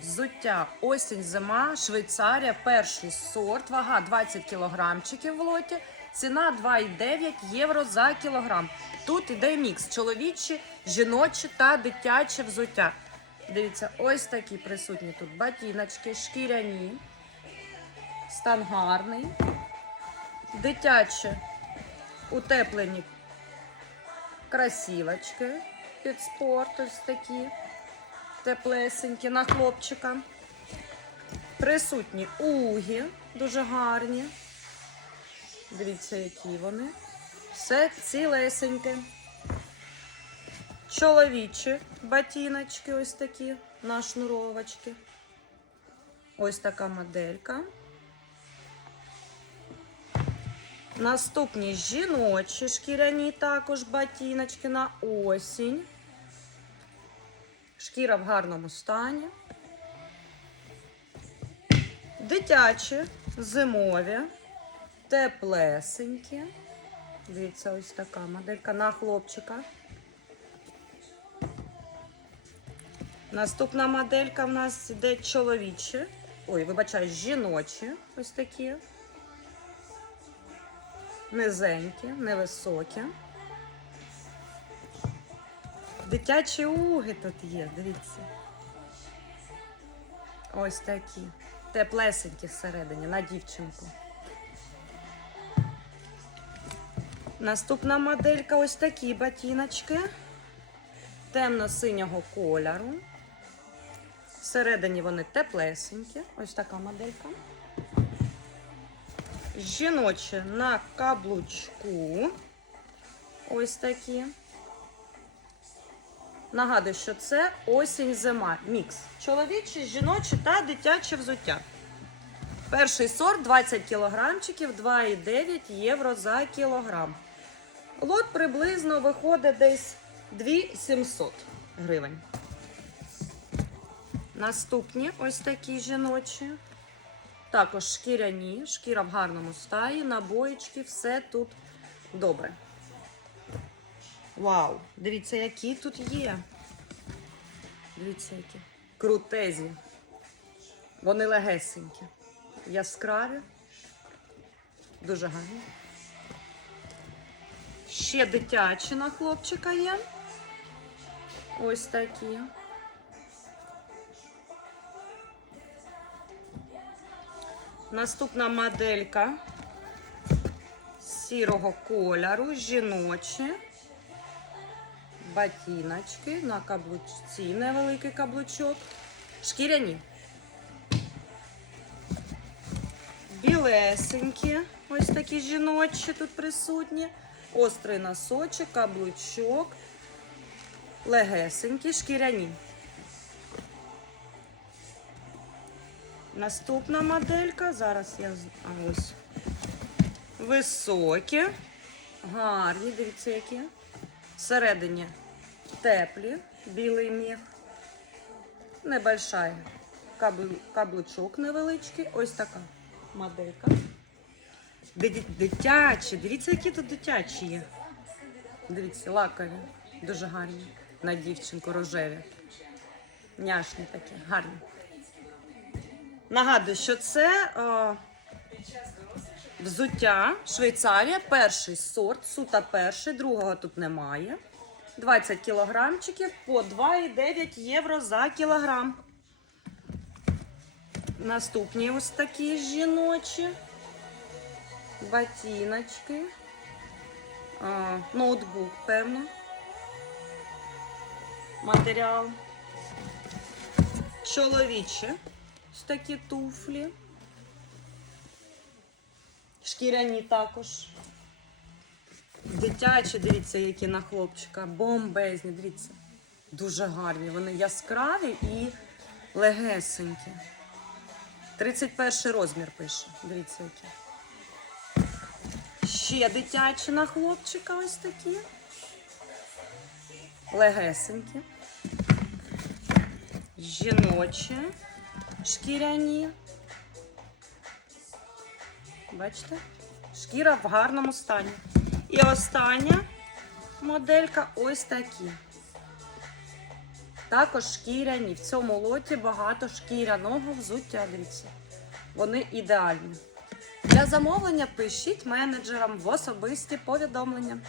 Взуття. Осінь, зима, Швейцарія, перший сорт, вага 20 кілограмчиків в лоті, ціна 2,9 євро за кілограм. Тут іде мікс. Чоловічі, жіночі та дитяче взуття. Дивіться, ось такі присутні тут ботиночки, шкіряні, стан гарний, дитяче, утеплені красівочки під спорт, ось такі теплесенькі на хлопчика. Присутні угі, дуже гарні. Дивіться, які вони. Все цілесеньке. Чоловічі ботиночки ось такі на шнуровочки. Ось така моделька. Наступні жіночі шкіряні також ботиночки на осінь. Шкіра в гарному стані. Дитячі, зимові, теплесенькі. Дивіться, ось така моделька на хлопчика. Наступна моделька в нас іде чоловічі. Ой, вибачаю, жіночі. Ось такі. Низенькі, невисокі. Дитячі уги тут є, дивіться. Ось такі. Теплесенькі всередині на дівчинку. Наступна моделька ось такі ботиночки. Темно-синього кольору. Всередині вони теплесенькі. Ось така моделька. Жіночі на каблучку. Ось такі. Нагадую, що це осінь-зима. Мікс. Чоловічі, жіночі та дитяче взуття. Перший сорт 20 кілограмчиків, 2,9 євро за кілограм. Лот приблизно виходить десь 2700 гривень. Наступні ось такі жіночі. Також шкіряні, шкіра в гарному стані, набоїчки, все тут добре. Вау! Дивіться, які тут є. Дивіться, які. Крутезі. Вони легесенькі. Яскраві. Дуже гарні. Ще дитячі на хлопчика є. Ось такі. Наступна моделька сірого кольору, жіночі. Ботиночки на каблучці, невеликий каблучок. Шкіряні. Білесенькі, ось такі жіночі тут присутні. Острий носочок, каблучок. Легесенькі, шкіряні. Наступна моделька. Зараз я ось. Високі, гарні, дивіться, які. Всередині теплі, білий міх. Небольшая каблу- каблучок невеличкий. Ось така моделька. Дитячі, дивіться, які тут дитячі є. Дивіться, лакові, дуже гарні. На дівчинку рожеві. Няшні такі, гарні. Нагадую, що це е, взуття Швейцарія, перший сорт, сута перший, другого тут немає. 20 кілограмчиків по 2,9 євро за кілограм. Наступні ось такі жіночі. Ботиночки. А, ноутбук, певно. Матеріал. Чоловічі. Ось такі туфлі. Шкіряні також. Дитячі, дивіться, які на хлопчика. Бомбезні, дивіться. Дуже гарні. Вони яскраві і легесенькі. 31 розмір пише. Дивіться, які. Ще дитячі на хлопчика ось такі. Легесенькі. Жіночі. Шкіряні. Бачите? Шкіра в гарному стані. І остання моделька ось такі. Також шкіряні. В цьому лоті багато шкіряного взуття. Дивіться. Вони ідеальні. Для замовлення пишіть менеджерам в особисті повідомлення.